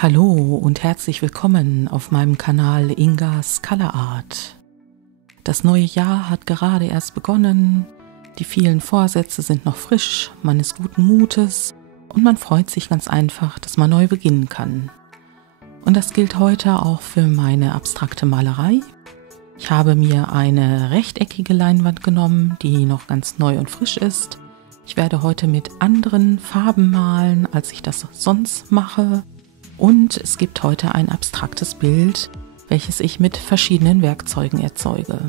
Hallo und herzlich willkommen auf meinem Kanal Ingas Color Art. Das neue Jahr hat gerade erst begonnen, die vielen Vorsätze sind noch frisch, man ist guten Mutes und man freut sich ganz einfach, dass man neu beginnen kann. Und das gilt heute auch für meine abstrakte Malerei. Ich habe mir eine rechteckige Leinwand genommen, die noch ganz neu und frisch ist. Ich werde heute mit anderen Farben malen, als ich das sonst mache. Und es gibt heute ein abstraktes Bild, welches ich mit verschiedenen Werkzeugen erzeuge.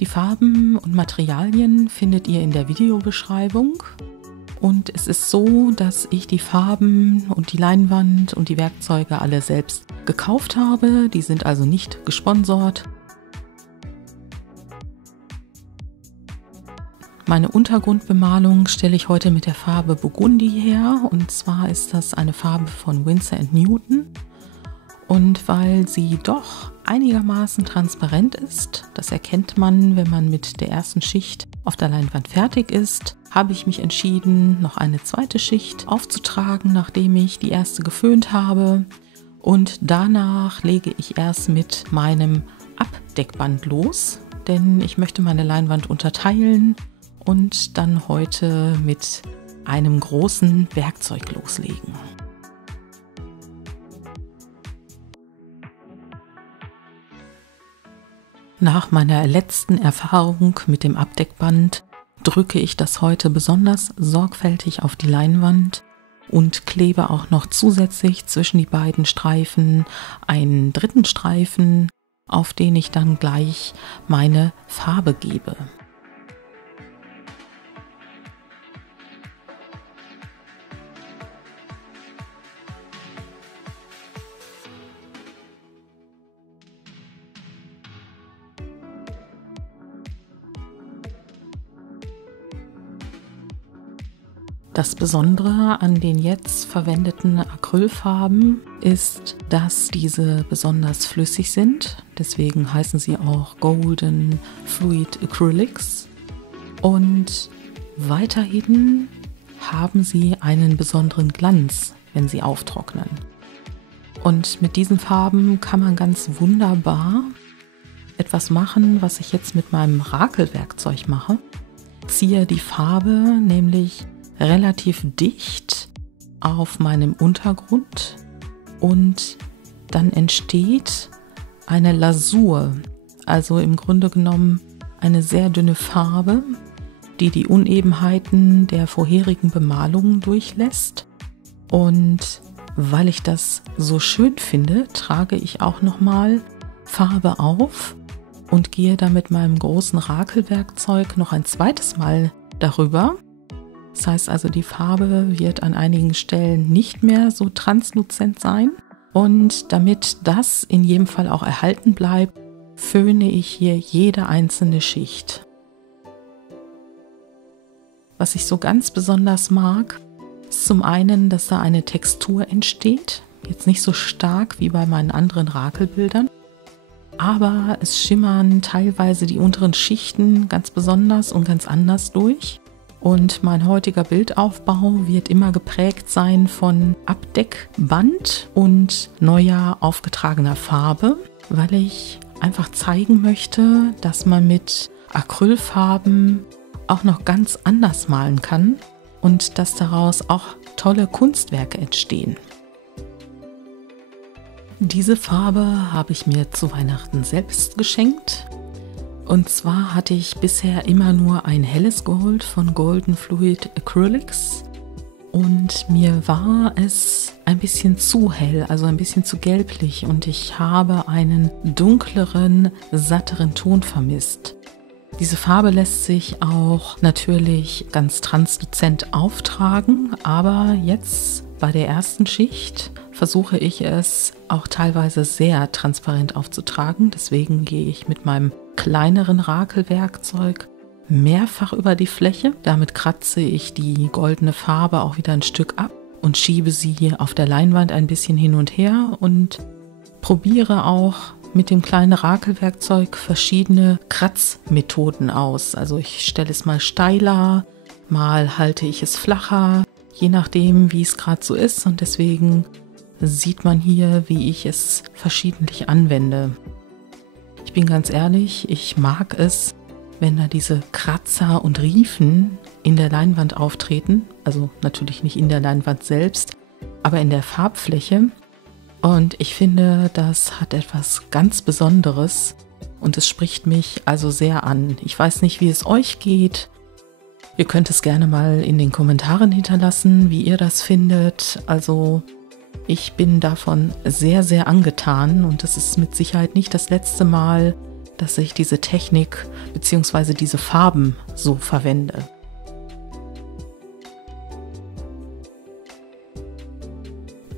Die Farben und Materialien findet ihr in der Videobeschreibung. Und es ist so, dass ich die Farben und die Leinwand und die Werkzeuge alle selbst gekauft habe. Die sind also nicht gesponsert. Meine Untergrundbemalung stelle ich heute mit der Farbe Burgundi her, und zwar ist das eine Farbe von Winsor & Newton. Und weil sie doch einigermaßen transparent ist, das erkennt man, wenn man mit der ersten Schicht auf der Leinwand fertig ist, habe ich mich entschieden, noch eine zweite Schicht aufzutragen, nachdem ich die erste geföhnt habe. Und danach lege ich erst mit meinem Abdeckband los, denn ich möchte meine Leinwand unterteilen und dann heute mit einem großen Werkzeug loslegen. Nach meiner letzten Erfahrung mit dem Abdeckband drücke ich das heute besonders sorgfältig auf die Leinwand und klebe auch noch zusätzlich zwischen die beiden Streifen einen dritten Streifen, auf den ich dann gleich meine Farbe gebe. Das Besondere an den jetzt verwendeten Acrylfarben ist, dass diese besonders flüssig sind. Deswegen heißen sie auch Golden Fluid Acrylics. Und weiterhin haben sie einen besonderen Glanz, wenn sie auftrocknen. Und mit diesen Farben kann man ganz wunderbar etwas machen, was ich jetzt mit meinem Rakelwerkzeug mache. Ich ziehe die Farbe nämlich relativ dicht auf meinem Untergrund und dann entsteht eine Lasur, also im Grunde genommen eine sehr dünne Farbe, die die Unebenheiten der vorherigen Bemalungen durchlässt. Und weil ich das so schön finde, trage ich auch nochmal Farbe auf und gehe dann mit meinem großen Rakelwerkzeug noch ein zweites Mal darüber. Das heißt also, die Farbe wird an einigen Stellen nicht mehr so transluzent sein. Und damit das in jedem Fall auch erhalten bleibt, föhne ich hier jede einzelne Schicht. Was ich so ganz besonders mag, ist zum einen, dass da eine Textur entsteht. Jetzt nicht so stark wie bei meinen anderen Rakelbildern, aber es schimmern teilweise die unteren Schichten ganz besonders und ganz anders durch. Und mein heutiger Bildaufbau wird immer geprägt sein von Abdeckband und neuer aufgetragener Farbe, weil ich einfach zeigen möchte, dass man mit Acrylfarben auch noch ganz anders malen kann und dass daraus auch tolle Kunstwerke entstehen. Diese Farbe habe ich mir zu Weihnachten selbst geschenkt. Und zwar hatte ich bisher immer nur ein helles Gold von Golden Fluid Acrylics und mir war es ein bisschen zu hell, also ein bisschen zu gelblich, und ich habe einen dunkleren, satteren Ton vermisst. Diese Farbe lässt sich auch natürlich ganz transluzent auftragen, aber jetzt bei der ersten Schicht versuche ich es auch teilweise sehr transparent aufzutragen. Deswegen gehe ich mit meinem kleineren Rakelwerkzeug mehrfach über die Fläche. Damit kratze ich die goldene Farbe auch wieder ein Stück ab und schiebe sie auf der Leinwand ein bisschen hin und her und probiere auch mit dem kleinen Rakelwerkzeug verschiedene Kratzmethoden aus. Also ich stelle es mal steiler, mal halte ich es flacher, je nachdem, wie es gerade so ist. Und deswegen sieht man hier, wie ich es verschiedentlich anwende. Ich bin ganz ehrlich, ich mag es, wenn da diese Kratzer und Riefen in der Leinwand auftreten. Also natürlich nicht in der Leinwand selbst, aber in der Farbfläche. Und ich finde, das hat etwas ganz Besonderes und es spricht mich also sehr an. Ich weiß nicht, wie es euch geht. Ihr könnt es gerne mal in den Kommentaren hinterlassen, wie ihr das findet. Also ich bin davon sehr, sehr angetan und es ist mit Sicherheit nicht das letzte Mal, dass ich diese Technik bzw. diese Farben so verwende.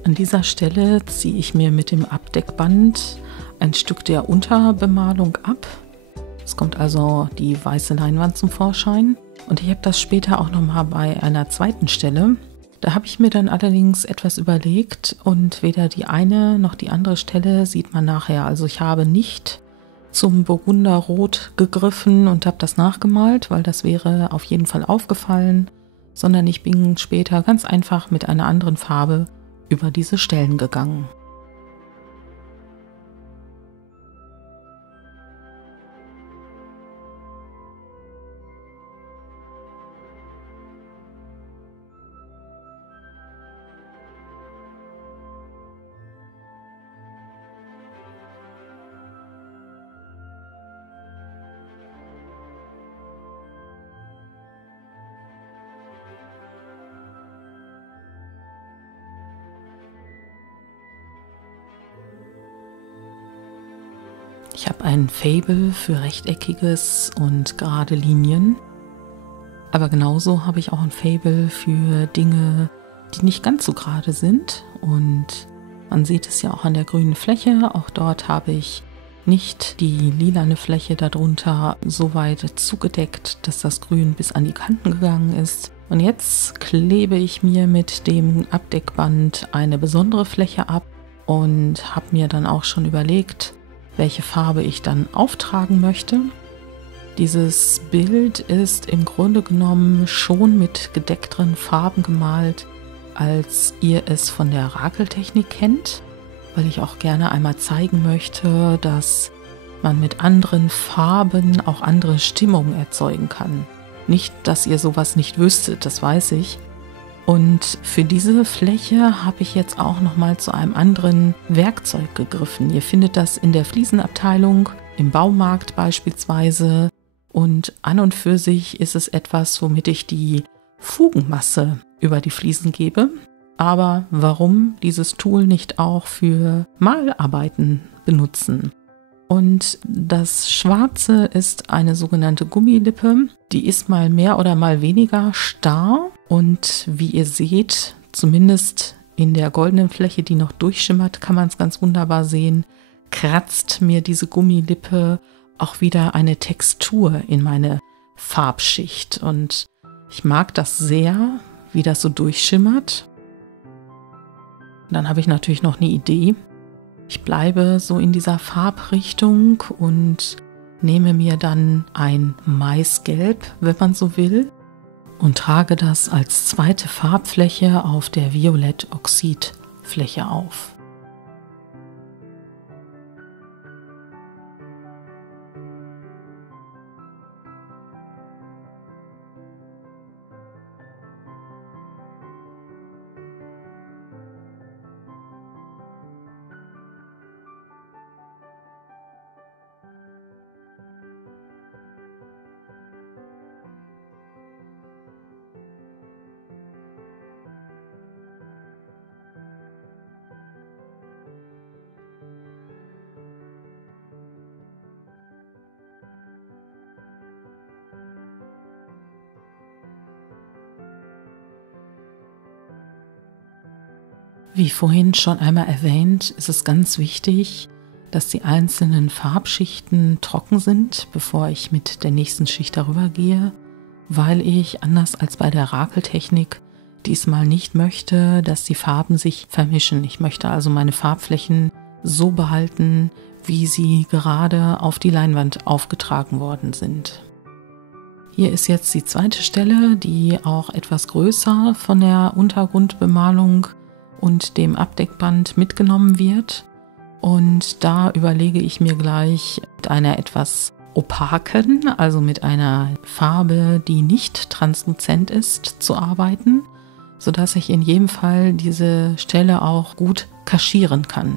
An dieser Stelle ziehe ich mir mit dem Abdeckband ein Stück der Unterbemalung ab. Es kommt also die weiße Leinwand zum Vorschein. Und ich habe das später auch nochmal bei einer zweiten Stelle. Da habe ich mir dann allerdings etwas überlegt und weder die eine noch die andere Stelle sieht man nachher. Also ich habe nicht zum Burgunderrot gegriffen und habe das nachgemalt, weil das wäre auf jeden Fall aufgefallen, sondern ich bin später ganz einfach mit einer anderen Farbe über diese Stellen gegangen. Ich habe ein Faible für rechteckiges und gerade Linien, aber genauso habe ich auch ein Faible für Dinge, die nicht ganz so gerade sind. Und man sieht es ja auch an der grünen Fläche, auch dort habe ich nicht die lilane Fläche darunter so weit zugedeckt, dass das Grün bis an die Kanten gegangen ist. Und jetzt klebe ich mir mit dem Abdeckband eine besondere Fläche ab und habe mir dann auch schon überlegt, welche Farbe ich dann auftragen möchte. Dieses Bild ist im Grunde genommen schon mit gedeckteren Farben gemalt, als ihr es von der Rakeltechnik kennt, weil ich auch gerne einmal zeigen möchte, dass man mit anderen Farben auch andere Stimmungen erzeugen kann. Nicht, dass ihr sowas nicht wüsstet, das weiß ich. Und für diese Fläche habe ich jetzt auch nochmal zu einem anderen Werkzeug gegriffen. Ihr findet das in der Fliesenabteilung, im Baumarkt beispielsweise. Und an und für sich ist es etwas, womit ich die Fugenmasse über die Fliesen gebe. Aber warum dieses Tool nicht auch für Malarbeiten benutzen? Und das Schwarze ist eine sogenannte Gummilippe. Die ist mal mehr oder mal weniger starr. Und wie ihr seht, zumindest in der goldenen Fläche, die noch durchschimmert, kann man es ganz wunderbar sehen, kratzt mir diese Gummilippe auch wieder eine Textur in meine Farbschicht. Und ich mag das sehr, wie das so durchschimmert. Dann habe ich natürlich noch eine Idee. Ich bleibe so in dieser Farbrichtung und nehme mir dann ein Maisgelb, wenn man so will, und trage das als zweite Farbfläche auf der Violett-Oxid-Fläche auf. Wie vorhin schon einmal erwähnt, ist es ganz wichtig, dass die einzelnen Farbschichten trocken sind, bevor ich mit der nächsten Schicht darüber gehe, weil ich, anders als bei der Rakeltechnik, diesmal nicht möchte, dass die Farben sich vermischen. Ich möchte also meine Farbflächen so behalten, wie sie gerade auf die Leinwand aufgetragen worden sind. Hier ist jetzt die zweite Stelle, die auch etwas größer von der Untergrundbemalung und dem Abdeckband mitgenommen wird. Und da überlege ich mir gleich mit einer etwas opaken, also mit einer Farbe, die nicht transluzent ist, zu arbeiten, sodass ich in jedem Fall diese Stelle auch gut kaschieren kann.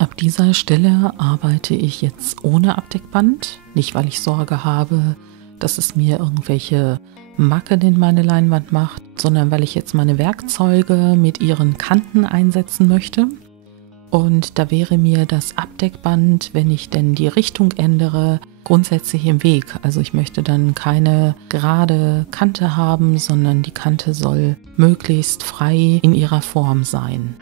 Ab dieser Stelle arbeite ich jetzt ohne Abdeckband, nicht weil ich Sorge habe, dass es mir irgendwelche Macken in meine Leinwand macht, sondern weil ich jetzt meine Werkzeuge mit ihren Kanten einsetzen möchte. Und da wäre mir das Abdeckband, wenn ich denn die Richtung ändere, grundsätzlich im Weg. Also ich möchte dann keine gerade Kante haben, sondern die Kante soll möglichst frei in ihrer Form sein.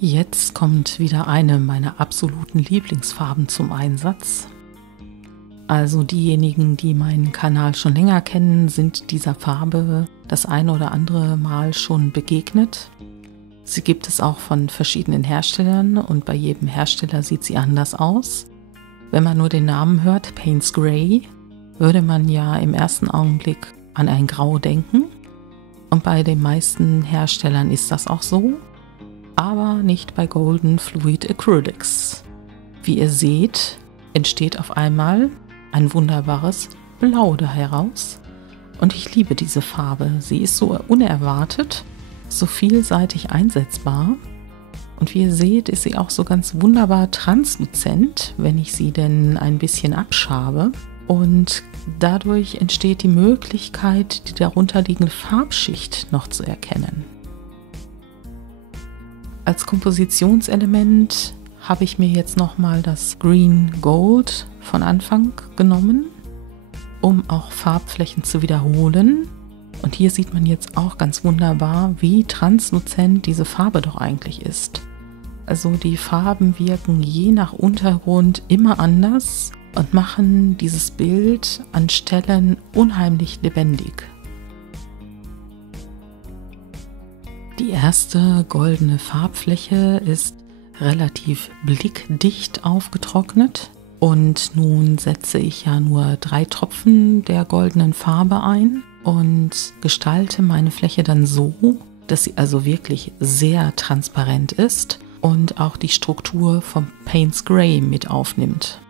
Jetzt kommt wieder eine meiner absoluten Lieblingsfarben zum Einsatz. Also diejenigen, die meinen Kanal schon länger kennen, sind dieser Farbe das eine oder andere Mal schon begegnet. Sie gibt es auch von verschiedenen Herstellern und bei jedem Hersteller sieht sie anders aus. Wenn man nur den Namen hört, Payne's Grey, würde man ja im ersten Augenblick an ein Grau denken. Und bei den meisten Herstellern ist das auch so. Aber nicht bei Golden Fluid Acrylics. Wie ihr seht, entsteht auf einmal ein wunderbares Blau da heraus. Und ich liebe diese Farbe. Sie ist so unerwartet, so vielseitig einsetzbar. Und wie ihr seht, ist sie auch so ganz wunderbar transluzent, wenn ich sie denn ein bisschen abschabe. Und dadurch entsteht die Möglichkeit, die darunterliegende Farbschicht noch zu erkennen. Als Kompositionselement habe ich mir jetzt nochmal das Green Gold von Anfang genommen, um auch Farbflächen zu wiederholen. Und hier sieht man jetzt auch ganz wunderbar, wie transluzent diese Farbe doch eigentlich ist. Also die Farben wirken je nach Untergrund immer anders und machen dieses Bild an Stellen unheimlich lebendig. Die erste goldene Farbfläche ist relativ blickdicht aufgetrocknet und nun setze ich ja nur 3 Tropfen der goldenen Farbe ein und gestalte meine Fläche dann so, dass sie also wirklich sehr transparent ist und auch die Struktur vom Payne's Grey mit aufnimmt.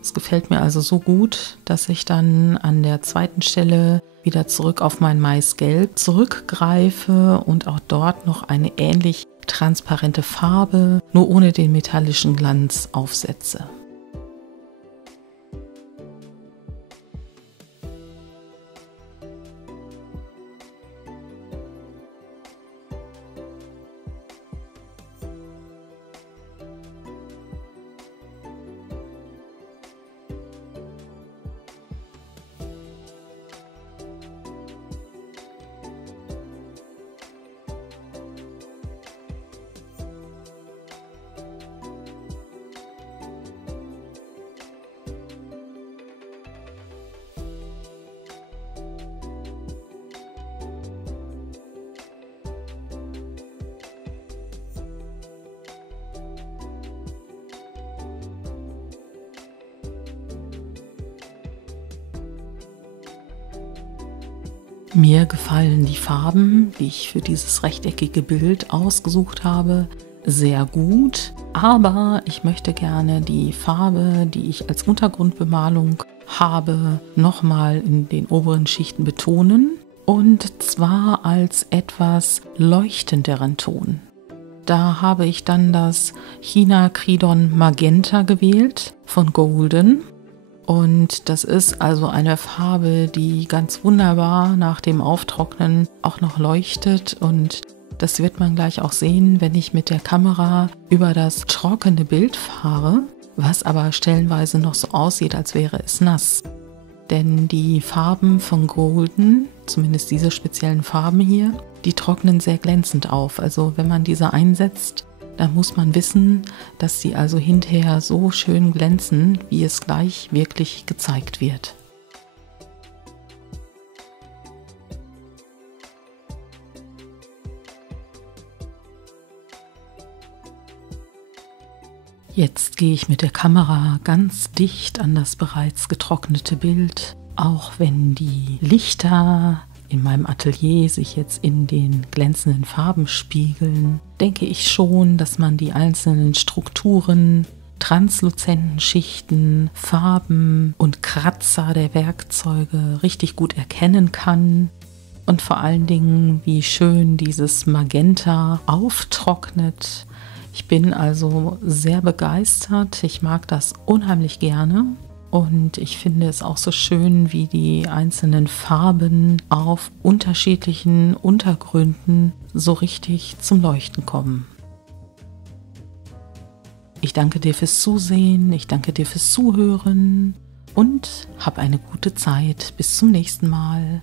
Es gefällt mir also so gut, dass ich dann an der zweiten Stelle wieder zurück auf mein Maisgelb zurückgreife und auch dort noch eine ähnlich transparente Farbe, nur ohne den metallischen Glanz, aufsetze. Mir gefallen die Farben, die ich für dieses rechteckige Bild ausgesucht habe, sehr gut, aber ich möchte gerne die Farbe, die ich als Untergrundbemalung habe, nochmal in den oberen Schichten betonen, und zwar als etwas leuchtenderen Ton. Da habe ich dann das Chinacridon Magenta gewählt von Golden. Und das ist also eine Farbe, die ganz wunderbar nach dem Auftrocknen auch noch leuchtet, und das wird man gleich auch sehen, wenn ich mit der Kamera über das trockene Bild fahre, was aber stellenweise noch so aussieht, als wäre es nass. Denn die Farben von Golden, zumindest diese speziellen Farben hier, die trocknen sehr glänzend auf. Also wenn man diese einsetzt, dann muss man wissen, dass sie also hinterher so schön glänzen, wie es gleich wirklich gezeigt wird. Jetzt gehe ich mit der Kamera ganz dicht an das bereits getrocknete Bild, auch wenn die Lichter in meinem Atelier sich jetzt in den glänzenden Farben spiegeln, denke ich schon, dass man die einzelnen Strukturen, transluzenten Schichten, Farben und Kratzer der Werkzeuge richtig gut erkennen kann. Und vor allen Dingen, wie schön dieses Magenta auftrocknet. Ich bin also sehr begeistert. Ich mag das unheimlich gerne. Und ich finde es auch so schön, wie die einzelnen Farben auf unterschiedlichen Untergründen so richtig zum Leuchten kommen. Ich danke dir fürs Zusehen, ich danke dir fürs Zuhören und hab eine gute Zeit. Bis zum nächsten Mal.